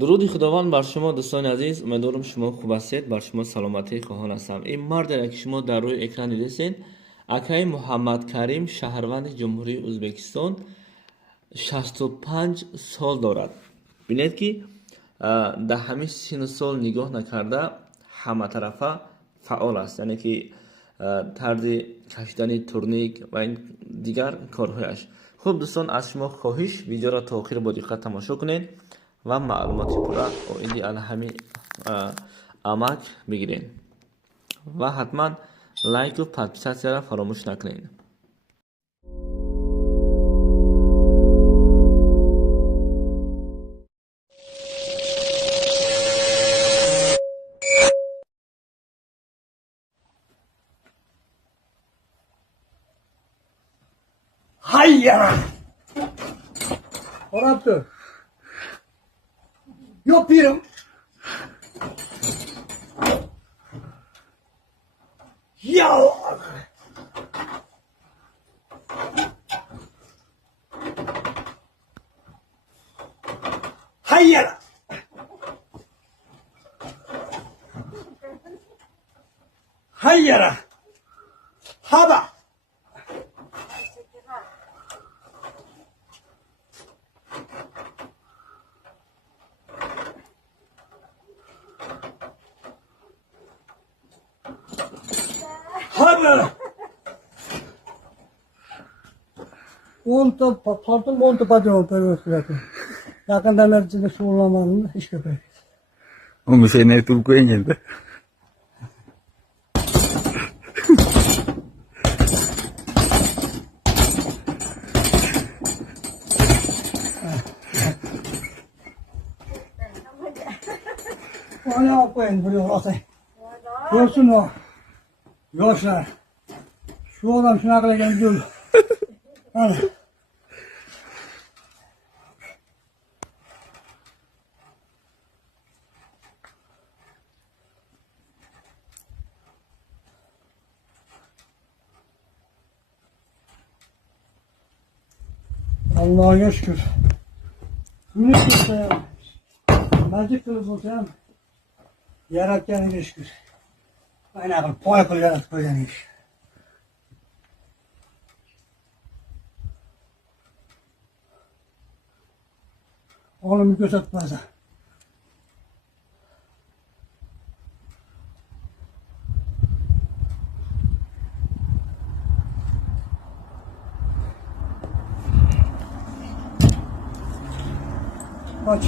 درود خداوند بر شما دوستان عزیز. امیدوارم شما خوب هستید. بر شما سلامتی خواهان هستم. این مرد که شما در روی اکران دیدین اکای محمد کریم شهروند جمهوری ازبکستان 65 سال دارد. بینید که در همین سن سال نگاه نکرده همه طرفه فعال است، یعنی که طرز کشیدن تورنیک و این دیگر کارهایش. خب دوستان، از شما خواهش ویدیو را تا آخر با دقت تماشا کنید و معلومات پورا و ایدی همین امک بگیرین و حتما لایک و پادپیساسی را فراموش نکنید. Hayya! Oraptı. Yok birim. Ya! Hayya! Hayya! Haba! Hadi. 10 ta tartım 10 ta patrón pervertido. Yakından önce şuurlamanın hiç köpeği. Onu sen ne tutup koyun geldi. Ona koyun buraya orası. Görsün o. Yoksa şu adam şuna kadar geldi. Hadi. Allah'a şükür. Günlük tutsa, mazcık kılıp olsam, yaratkenine şükür. Aynen poy kıl yarat koyan iş. Oğlum göz atmaz. Aç.